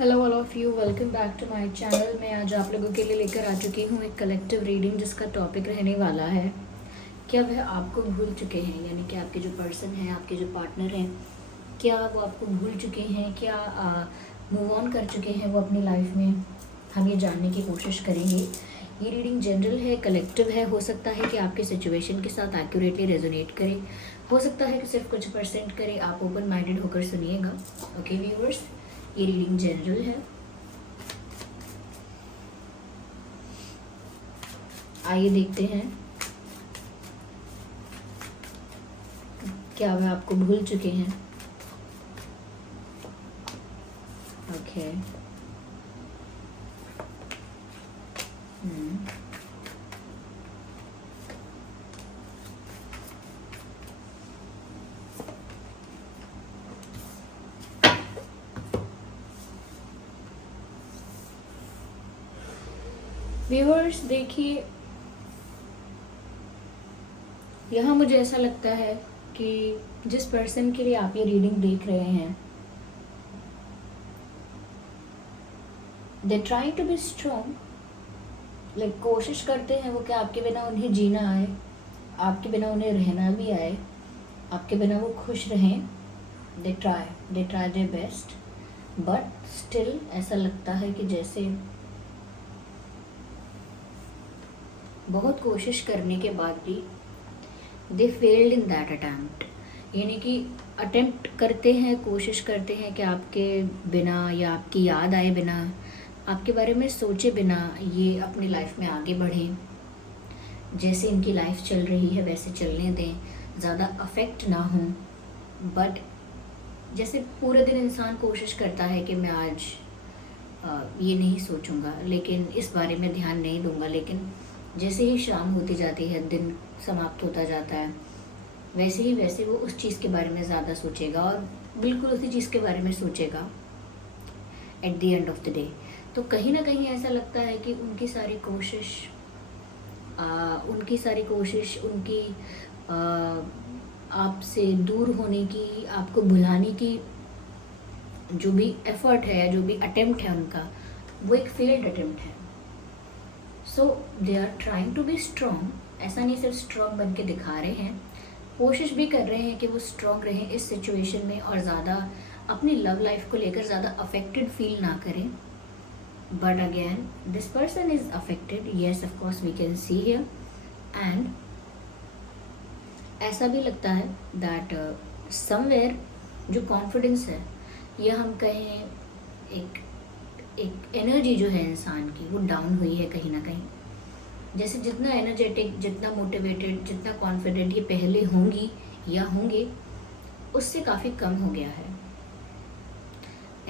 Hello all of you, welcome back to my channel. मैं आज आप लोगों के लिए लेकर आ चुकी हूँ एक कलेक्टिव रीडिंग जिसका टॉपिक रहने वाला है क्या वह आपको भूल चुके हैं। यानी कि आपके जो पर्सन हैं, आपके जो पार्टनर हैं, क्या वो आपको भूल चुके हैं, क्या मूव ऑन कर चुके हैं वो अपनी लाइफ में। हम ये जानने की कोशिश करेंगे। ये रीडिंग जनरल है, कलेक्टिव है। हो सकता है कि आपके सिचुएशन के साथ एक्यूरेटली रेजोनेट करे, हो सकता है कि सिर्फ कुछ परसेंट करे। आप ओपन माइंडेड होकर सुनिएगा। ओके व्यूअर्स, ये रीडिंग जनरल है। आइए देखते हैं क्या वह आपको भूल चुके हैं। ओके व्यूअर्स, देखिए यहाँ मुझे ऐसा लगता है कि जिस पर्सन के लिए आप ये रीडिंग देख रहे हैं, they trying to be strong. Like कोशिश करते हैं वो कि आपके बिना उन्हें जीना आए, आपके बिना उन्हें रहना भी आए, आपके बिना वो खुश रहें। They try their best, but still ऐसा लगता है कि जैसे बहुत कोशिश करने के बाद भी they failed in that attempt. यानी कि अटेम्प्ट करते हैं, कोशिश करते हैं कि आपके बिना या आपकी याद आए बिना, आपके बारे में सोचे बिना ये अपनी लाइफ में आगे बढ़ें। जैसे इनकी लाइफ चल रही है वैसे चलने दें, ज़्यादा अफेक्ट ना हों। बट जैसे पूरे दिन इंसान कोशिश करता है कि मैं आज ये नहीं सोचूंगा, लेकिन इस बारे में ध्यान नहीं दूंगा, लेकिन जैसे ही शाम होती जाती है, दिन समाप्त होता जाता है, वैसे वो उस चीज़ के बारे में ज़्यादा सोचेगा और बिल्कुल उसी चीज़ के बारे में सोचेगा at the end of the day. तो कहीं ना कहीं ऐसा लगता है कि उनकी सारी कोशिश उनकी आपसे दूर होने की, आपको भुलाने की जो भी एफर्ट है, जो भी अटेम्प्ट है उनका, वो एक फेल्ड अटेम्प्ट है। So they are trying to be strong. ऐसा नहीं सिर्फ स्ट्रॉन्ग बन के दिखा रहे हैं, कोशिश भी कर रहे हैं कि वो स्ट्रॉन्ग रहें इस सिचुएशन में और ज़्यादा अपनी लव लाइफ को लेकर ज़्यादा अफेक्टेड फील ना करें। But again this person is affected, yes of course we can see here. And ऐसा भी लगता है दैट समवेयर जो कॉन्फिडेंस है, या हम कहें एक एनर्जी जो है इंसान की, वो डाउन हुई है कहीं ना कहीं। जैसे जितना एनर्जेटिक, जितना मोटिवेटेड, जितना कॉन्फिडेंट ये पहले होंगी या होंगे, उससे काफ़ी कम हो गया है।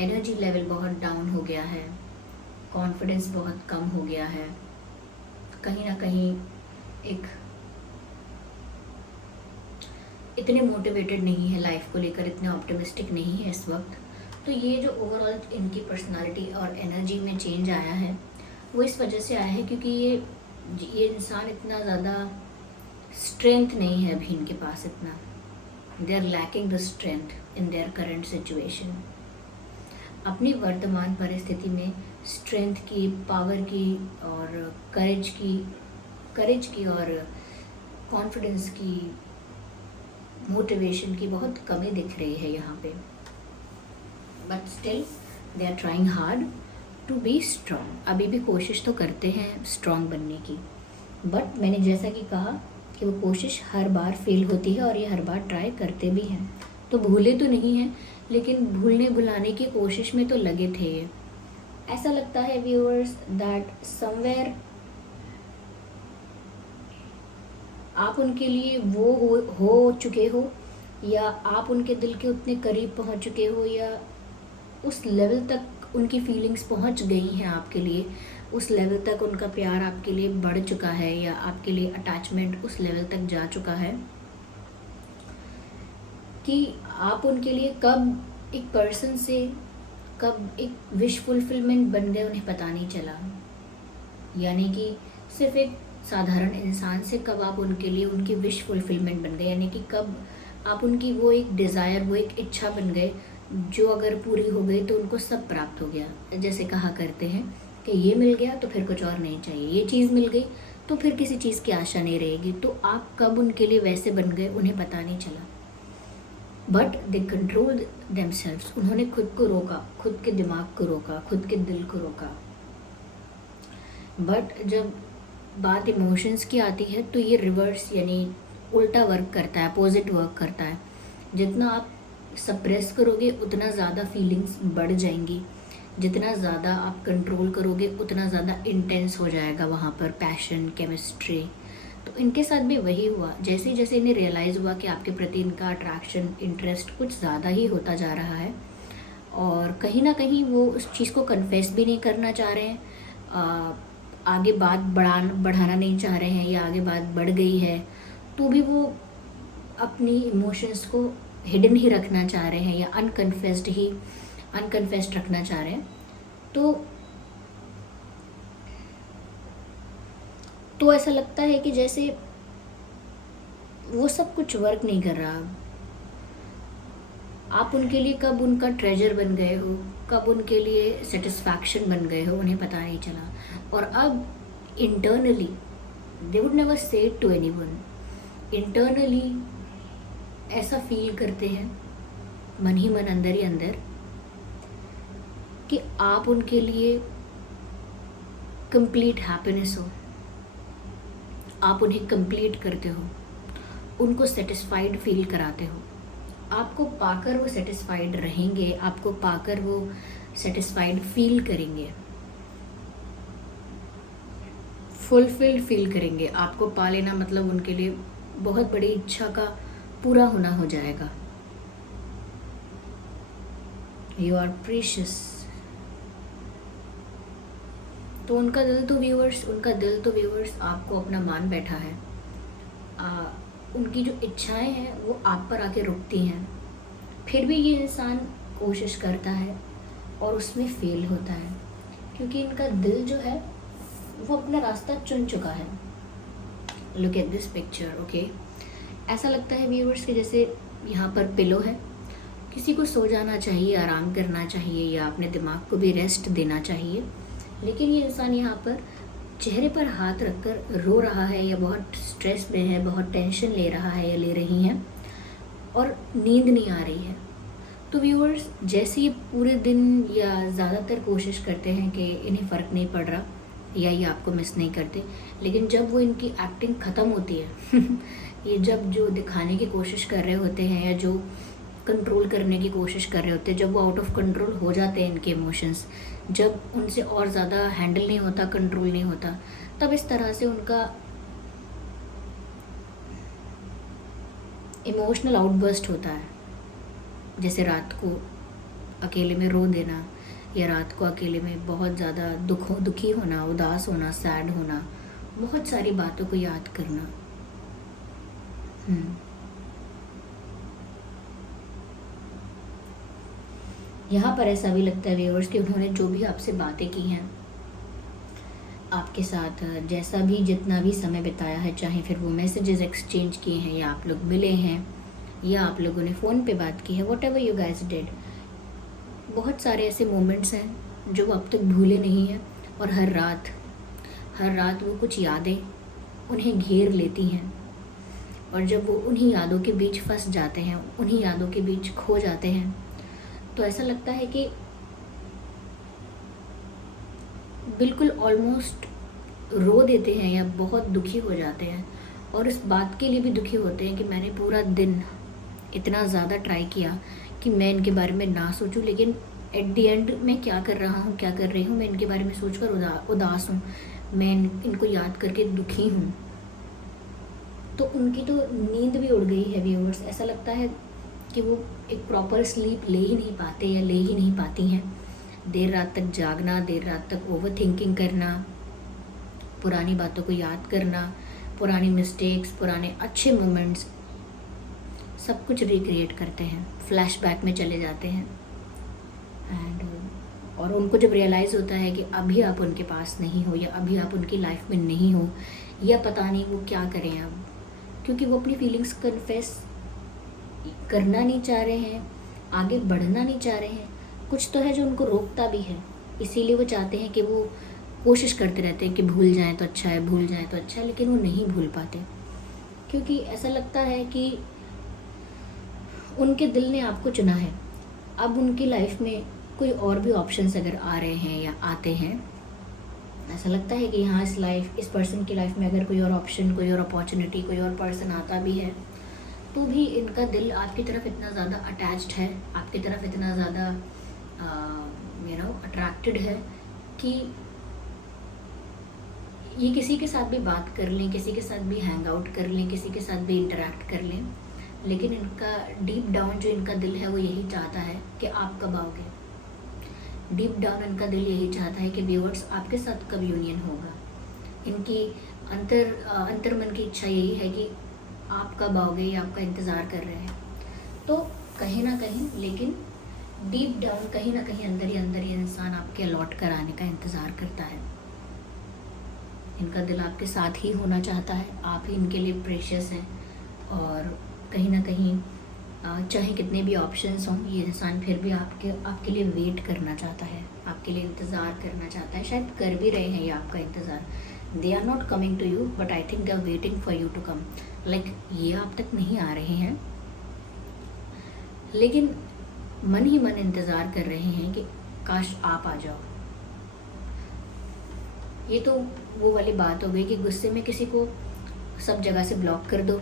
एनर्जी लेवल बहुत डाउन हो गया है, कॉन्फिडेंस बहुत कम हो गया है, कहीं ना कहीं एक इतने मोटिवेटेड नहीं है लाइफ को लेकर, इतने ऑप्टिमिस्टिक नहीं है इस वक्त। तो ये जो ओवरऑल इनकी पर्सनालिटी और एनर्जी में चेंज आया है, वो इस वजह से आया है क्योंकि ये इंसान इतना ज़्यादा स्ट्रेंथ नहीं है अभी इनके पास इतना। They are lacking the strength in their current situation. अपनी वर्तमान परिस्थिति में स्ट्रेंथ की, पावर की और करेज की और कॉन्फिडेंस की, मोटिवेशन की बहुत कमी दिख रही है यहाँ पे। But still they are trying hard to be strong. अभी भी कोशिश तो करते हैं स्ट्रॉन्ग बनने की, बट मैंने जैसा कि कहा कि वो कोशिश हर बार फेल होती है और ये हर बार ट्राई करते भी हैं। तो भूले तो नहीं हैं, लेकिन भूलने भुलाने की कोशिश में तो लगे थे ये। ऐसा लगता है व्यूअर्स दैट समवेयर आप उनके लिए वो हो चुके हो, या आप उनके दिल के उतने करीब पहुंच चुके हो, या उस लेवल तक उनकी फीलिंग्स पहुंच गई हैं आपके लिए, उस लेवल तक उनका प्यार आपके लिए बढ़ चुका है, या आपके लिए अटैचमेंट उस लेवल तक जा चुका है कि आप उनके लिए कब एक पर्सन से कब एक विश फुलफिलमेंट बन गए उन्हें पता नहीं चला। यानी कि सिर्फ एक साधारण इंसान से कब आप उनके लिए उनकी विश फुलफिलमेंट बन गए, यानी कि कब आप उनकी वो एक डिज़ायर, वो एक इच्छा बन गए जो अगर पूरी हो गई तो उनको सब प्राप्त हो गया। जैसे कहा करते हैं कि ये मिल गया तो फिर कुछ और नहीं चाहिए, ये चीज़ मिल गई तो फिर किसी चीज़ की आशा नहीं रहेगी। तो आप कब उनके लिए वैसे बन गए उन्हें पता नहीं चला, बट दे कंट्रोल देमसेल्व्स। उन्होंने खुद को रोका, खुद के दिमाग को रोका, खुद के दिल को रोका। बट जब बात इमोशंस की आती है तो ये रिवर्स यानी उल्टा वर्क करता है, अपोजिट वर्क करता है। जितना आप सप्रेस करोगे उतना ज़्यादा फीलिंग्स बढ़ जाएंगी, जितना ज़्यादा आप कंट्रोल करोगे उतना ज़्यादा इंटेंस हो जाएगा वहाँ पर पैशन, केमिस्ट्री। तो इनके साथ भी वही हुआ। जैसे जैसे इन्हें रियलाइज़ हुआ कि आपके प्रति इनका अट्रैक्शन, इंटरेस्ट कुछ ज़्यादा ही होता जा रहा है और कहीं ना कहीं वो उस चीज़ को कन्फेस भी नहीं करना चाह रहे हैं, आगे बात बढ़ाना नहीं चाह रहे हैं, या आगे बात बढ़ गई है तो भी वो अपनी इमोशंस को हिडन ही रखना चाह रहे हैं या अनकन्फेस्ड रखना चाह रहे हैं। तो ऐसा लगता है कि जैसे वो सब कुछ वर्क नहीं कर रहा। आप उनके लिए कब उनका ट्रेजर बन गए हो, कब उनके लिए सेटिस्फैक्शन बन गए हो, उन्हें पता नहीं चला। और अब internally they would never say it to anyone, internally ऐसा फील करते हैं मन ही मन, अंदर ही अंदर, कि आप उनके लिए कंप्लीट हैप्पीनेस हो, आप उन्हें कंप्लीट करते हो, उनको सेटिस्फाइड फील कराते हो। आपको पाकर वो सेटिस्फाइड रहेंगे, आपको पाकर वो सेटिस्फाइड फील करेंगे, फुलफिल्ड फील करेंगे। आपको पा लेना मतलब उनके लिए बहुत बड़ी इच्छा का पूरा होना हो जाएगा। You are precious. तो उनका दिल तो व्यूअर्स आपको अपना मान बैठा है। उनकी जो इच्छाएं हैं वो आप पर आके रुकती हैं, फिर भी ये इंसान कोशिश करता है और उसमें फेल होता है, क्योंकि इनका दिल जो है वो अपना रास्ता चुन चुका है। Look at this picture, okay. ऐसा लगता है व्यूअर्स कि जैसे यहाँ पर पिलो है, किसी को सो जाना चाहिए, आराम करना चाहिए या अपने दिमाग को भी रेस्ट देना चाहिए, लेकिन ये इंसान यहाँ पर चेहरे पर हाथ रखकर रो रहा है या बहुत स्ट्रेस में है, बहुत टेंशन ले रहा है या ले रही हैं और नींद नहीं आ रही है। तो व्यूअर्स जैसे ये पूरे दिन या ज़्यादातर कोशिश करते हैं कि इन्हें फ़र्क नहीं पड़ रहा या ये आपको मिस नहीं करते, लेकिन जब वो इनकी एक्टिंग ख़त्म होती है ये जब जो दिखाने की कोशिश कर रहे होते हैं या जो कंट्रोल करने की कोशिश कर रहे होते हैं, जब वो आउट ऑफ कंट्रोल हो जाते हैं इनके इमोशंस, जब उनसे और ज़्यादा हैंडल नहीं होता, कंट्रोल नहीं होता, तब इस तरह से उनका इमोशनल आउटबर्स्ट होता है। जैसे रात को अकेले में रो देना या रात को अकेले में बहुत ज़्यादा दुखी होना, उदास होना, सैड होना, बहुत सारी बातों को याद करना। यहाँ पर ऐसा भी लगता है व्यूअर्स कि उन्होंने जो भी आपसे बातें की हैं, आपके साथ जैसा भी जितना भी समय बिताया है, चाहे फिर वो मैसेजेस एक्सचेंज किए हैं या आप लोग मिले हैं या आप लोगों ने फ़ोन पे बात की है, what ever you guys did, बहुत सारे ऐसे मोमेंट्स हैं जो वो अब तक भूले नहीं हैं। और हर रात वो कुछ यादें उन्हें घेर लेती हैं, और जब वो उन्हीं यादों के बीच फंस जाते हैं, उन्हीं यादों के बीच खो जाते हैं, तो ऐसा लगता है कि बिल्कुल ऑलमोस्ट रो देते हैं या बहुत दुखी हो जाते हैं। और इस बात के लिए भी दुखी होते हैं कि मैंने पूरा दिन इतना ज़्यादा ट्राई किया कि मैं इनके बारे में ना सोचूं, लेकिन एट द एंड मैं क्या कर रहा हूँ, क्या कर रही हूँ, मैं इनके बारे में सोचकर उदास हूँ, मैं इनको याद करके दुखी हूँ। तो उनकी तो नींद भी उड़ गई है व्यूअर्स। ऐसा लगता है कि वो एक प्रॉपर स्लीप ले ही नहीं पाते या ले ही नहीं पाती हैं। देर रात तक जागना, देर रात तक ओवर थिंकिंग करना, पुरानी बातों को याद करना, पुरानी मिस्टेक्स, पुराने अच्छे मोमेंट्स, सब कुछ रिक्रिएट करते हैं, फ्लैशबैक में चले जाते हैं। और उनको जब रियलाइज़ होता है कि अभी आप उनके पास नहीं हो या अभी आप उनकी लाइफ में नहीं हो, या पता नहीं वो क्या करें अब, क्योंकि वो अपनी फीलिंग्स कन्फेस करना नहीं चाह रहे हैं आगे बढ़ना नहीं चाह रहे हैं। कुछ तो है जो उनको रोकता भी है, इसीलिए वो चाहते हैं कि वो कोशिश करते रहते हैं कि भूल जाएं तो अच्छा है, भूल जाएं तो अच्छा है, लेकिन वो नहीं भूल पाते, क्योंकि ऐसा लगता है कि उनके दिल ने आपको चुना है। अब उनकी लाइफ में कोई और भी ऑप्शंस अगर आ रहे हैं या आते हैं, ऐसा लगता है कि हाँ इस पर्सन की लाइफ में अगर कोई और ऑप्शन, कोई और अपॉर्चुनिटी, कोई और पर्सन आता भी है, तो भी इनका दिल आपकी तरफ इतना ज़्यादा अटैच्ड है, आपकी तरफ इतना ज़्यादा अट्रैक्टेड है कि ये किसी के साथ भी बात कर लें, किसी के साथ भी हैंग आउट कर लें, किसी के साथ भी इंटरेक्ट कर लें, लेकिन इनका डीप डाउन जो इनका दिल है वो यही चाहता है कि आप कब आओगे। डीप डाउन इनका दिल यही चाहता है कि व्यूअर्स आपके साथ कब यूनियन होगा। इनकी अंतर मन की इच्छा यही है कि आप कब आओगे, ये आपका इंतज़ार कर रहे हैं। तो कहीं ना कहीं, लेकिन डीप डाउन कहीं ना कहीं अंदर ही अंदर ये इंसान आपके लौट कर आने का इंतज़ार करता है। इनका दिल आपके साथ ही होना चाहता है, आप ही इनके लिए प्रेशियस हैं, और कहीं ना कहीं चाहे कितने भी ऑप्शंस हों, ये इंसान फिर भी आपके लिए वेट करना चाहता है, आपके लिए इंतज़ार करना चाहता है। शायद कर भी रहे हैं ये आपका इंतज़ार। They are not coming to you, but I think they are waiting for you to come. Like ये आप तक नहीं आ रहे हैं, लेकिन मन ही मन इंतज़ार कर रहे हैं कि काश आप आ जाओ। ये तो वो वाली बात हो गई कि गुस्से में किसी को सब जगह से ब्लॉक कर दो,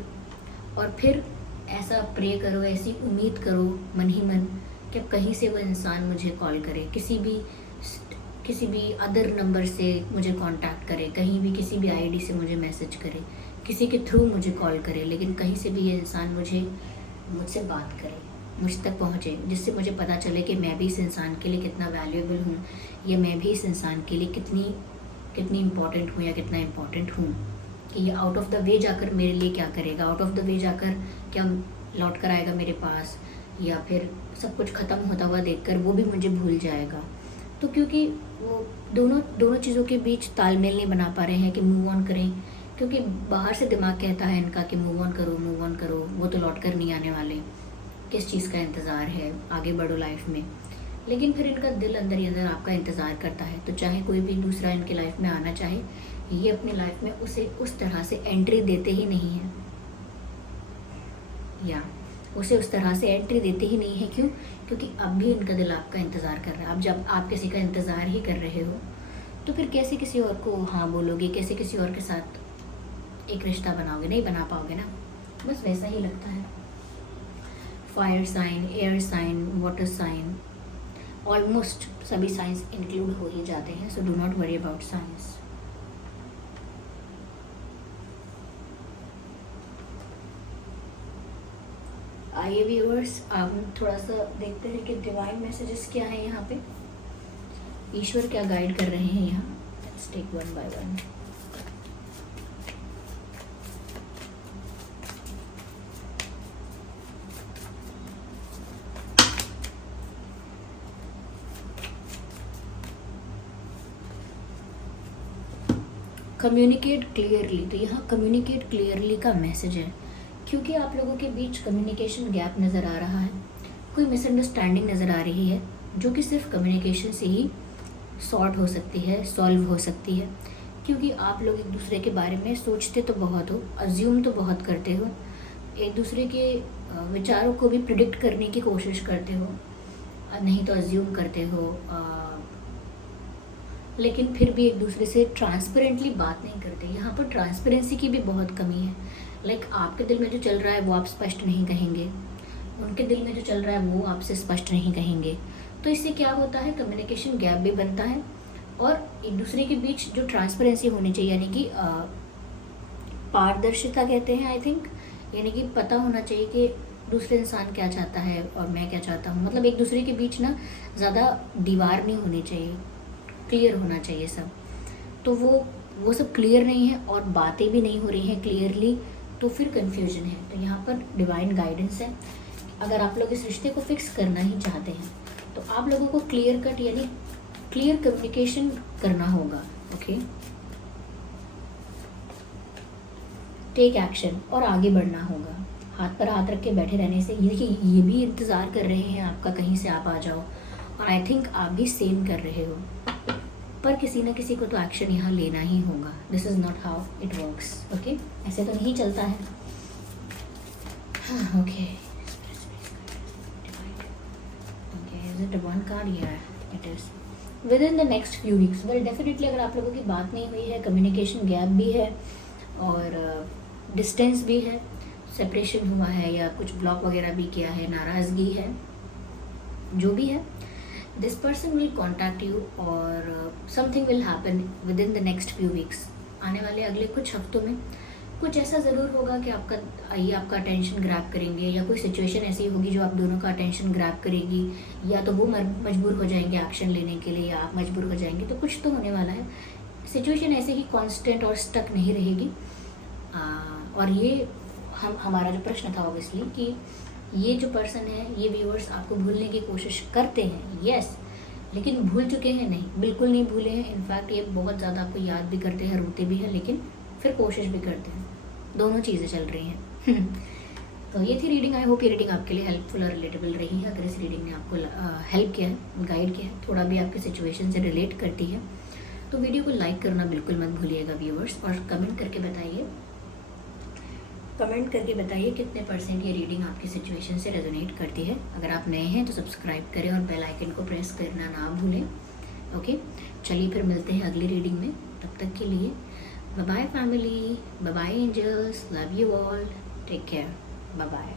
और फिर ऐसा प्रे करो, ऐसी उम्मीद करो मन ही मन कि अब कहीं से वो इंसान मुझे कॉल करे, किसी भी अदर नंबर से मुझे कांटेक्ट करे, कहीं भी किसी भी आईडी से मुझे मैसेज करे, किसी के थ्रू मुझे कॉल करे, लेकिन कहीं से भी ये इंसान मुझसे बात करे, मुझ तक पहुँचे, जिससे मुझे पता चले कि मैं भी इस इंसान के लिए कितना वैल्यूएबल हूँ, या मैं भी इस इंसान के लिए कितनी इम्पॉर्टेंट हूँ या कितना इम्पॉर्टेंट हूँ, कि ये आउट ऑफ द वे जाकर मेरे लिए क्या करेगा, आउट ऑफ द वे जाकर क्या लौट कर आएगा मेरे पास, या फिर सब कुछ ख़त्म होता हुआ देखकर वो भी मुझे भूल जाएगा। तो क्योंकि वो दोनों चीज़ों के बीच तालमेल नहीं बना पा रहे हैं कि मूव ऑन करें, क्योंकि बाहर से दिमाग कहता है इनका कि मूव ऑन करो, वो तो लौट कर नहीं आने वाले, किस चीज़ का इंतज़ार है, आगे बढ़ो लाइफ में। लेकिन फिर इनका दिल अंदर ही अंदर आपका इंतज़ार करता है। तो चाहे कोई भी दूसरा इनकी लाइफ में आना चाहे, ये अपनी लाइफ में उसे उस तरह से एंट्री देते ही नहीं हैं, या उसे उस तरह से एंट्री देते ही नहीं है। क्यों? क्योंकि अब भी इनका दिल आपका इंतज़ार कर रहा है। अब जब आप किसी का इंतज़ार ही कर रहे हो, तो फिर कैसे किसी और को हाँ बोलोगे, कैसे किसी और के साथ एक रिश्ता बनाओगे? नहीं बना पाओगे ना। बस वैसा ही लगता है। Fire sign, air sign, water sign, almost सभी साइंस इंक्लूड हो ही जाते हैं। So do not worry about signs. आइए व्यूअर्स, हम थोड़ा सा देखते हैं कि डिवाइन मैसेजेस क्या हैं यहाँ पे, ईश्वर क्या गाइड कर रहे हैं यहाँ। Let's take one by one. Communicate clearly. तो यहाँ कम्युनिकेट क्लियरली का मैसेज है, क्योंकि आप लोगों के बीच कम्युनिकेशन गैप नज़र आ रहा है, कोई मिसअंडरस्टैंडिंग नज़र आ रही है, जो कि सिर्फ कम्युनिकेशन से ही सॉर्ट हो सकती है, सॉल्व हो सकती है। क्योंकि आप लोग एक दूसरे के बारे में सोचते तो बहुत हो, अज्यूम तो बहुत करते हो, एक दूसरे के विचारों को भी प्रिडिक्ट करने की कोशिश करते हो, नहीं तो अज्यूम करते हो, लेकिन फिर भी एक दूसरे से ट्रांसपेरेंटली बात नहीं करते। यहाँ पर ट्रांसपेरेंसी की भी बहुत कमी है। लाइक आपके दिल में जो चल रहा है वो आप स्पष्ट नहीं कहेंगे, उनके दिल में जो चल रहा है वो आपसे स्पष्ट नहीं कहेंगे। तो इससे क्या होता है, कम्युनिकेशन गैप भी बनता है, और एक दूसरे के बीच जो ट्रांसपेरेंसी होनी चाहिए, यानी कि पारदर्शिता कहते हैं आई थिंक, यानी कि पता होना चाहिए कि दूसरे इंसान क्या चाहता है और मैं क्या चाहता हूँ। मतलब एक दूसरे के बीच ना ज़्यादा दीवार नहीं होनी चाहिए, क्लियर होना चाहिए सब। तो वो सब क्लियर नहीं है, और बातें भी नहीं हो रही हैं क्लियरली, तो फिर कन्फ्यूजन है। तो यहाँ पर डिवाइन गाइडेंस है। अगर आप लोग इस रिश्ते को फिक्स करना ही चाहते हैं, तो आप लोगों को क्लियर कट यानी क्लियर कम्युनिकेशन करना होगा। ओके, टेक एक्शन, और आगे बढ़ना होगा। हाथ पर हाथ रख के बैठे रहने से, ये देखिए ये भी इंतज़ार कर रहे हैं आपका कहीं से आप आ जाओ, और आई थिंक आप भी सेम कर रहे हो, पर किसी ना किसी को तो एक्शन यहाँ लेना ही होगा. This is not how it works. Okay, ऐसे तो नहीं चलता है. Okay, is it one card? या it is within the next few weeks. Well definitely अगर आप लोगों की बात नहीं हुई है, कम्युनिकेशन गैप भी है और डिस्टेंस भी है, सेपरेशन हुआ है या कुछ ब्लॉक वगैरह भी किया है, नाराज़गी है, जो भी है, this person will contact you और something will happen within the next few weeks. आने वाले अगले कुछ हफ्तों में कुछ ऐसा ज़रूर होगा कि आपका अटेंशन ग्रैब करेंगे, या कोई सिचुएशन ऐसी होगी जो आप दोनों का अटेंशन ग्रैब करेगी, या तो वो मजबूर हो जाएंगे एक्शन लेने के लिए या आप मजबूर हो जाएंगे. तो कुछ तो होने वाला है. सिचुएशन ऐसे ही कांस्टेंट और स्टक नहीं रहेगी. और ये हमारा जो प्रश्न था ऑब्वियसली कि ये जो पर्सन है, ये व्यूअर्स आपको भूलने की कोशिश करते हैं, यस, लेकिन भूल चुके हैं नहीं, बिल्कुल नहीं भूले हैं. इनफैक्ट ये बहुत ज़्यादा आपको याद भी करते हैं, रोते भी हैं, लेकिन फिर कोशिश भी करते हैं. दोनों चीज़ें चल रही हैं. तो ये थी रीडिंग. आई होप ये रीडिंग आपके लिए हेल्पफुल और रिलेटेबल रही है. अगर इस रीडिंग ने आपको हेल्प किया है, गाइड किया है, थोड़ा भी आपके सिचुएशन से रिलेट करती है, तो वीडियो को लाइक करना बिल्कुल मत भूलिएगा व्यूअर्स. और कमेंट करके बताइए कितने % ये रीडिंग आपकी सिचुएशन से रेजोनेट करती है. अगर आप नए हैं तो सब्सक्राइब करें और बेल आइकन को प्रेस करना ना भूलें. ओके, चलिए फिर मिलते हैं अगली रीडिंग में. तब तक के लिए bye bye family, bye bye angels, love you all, take care, bye bye.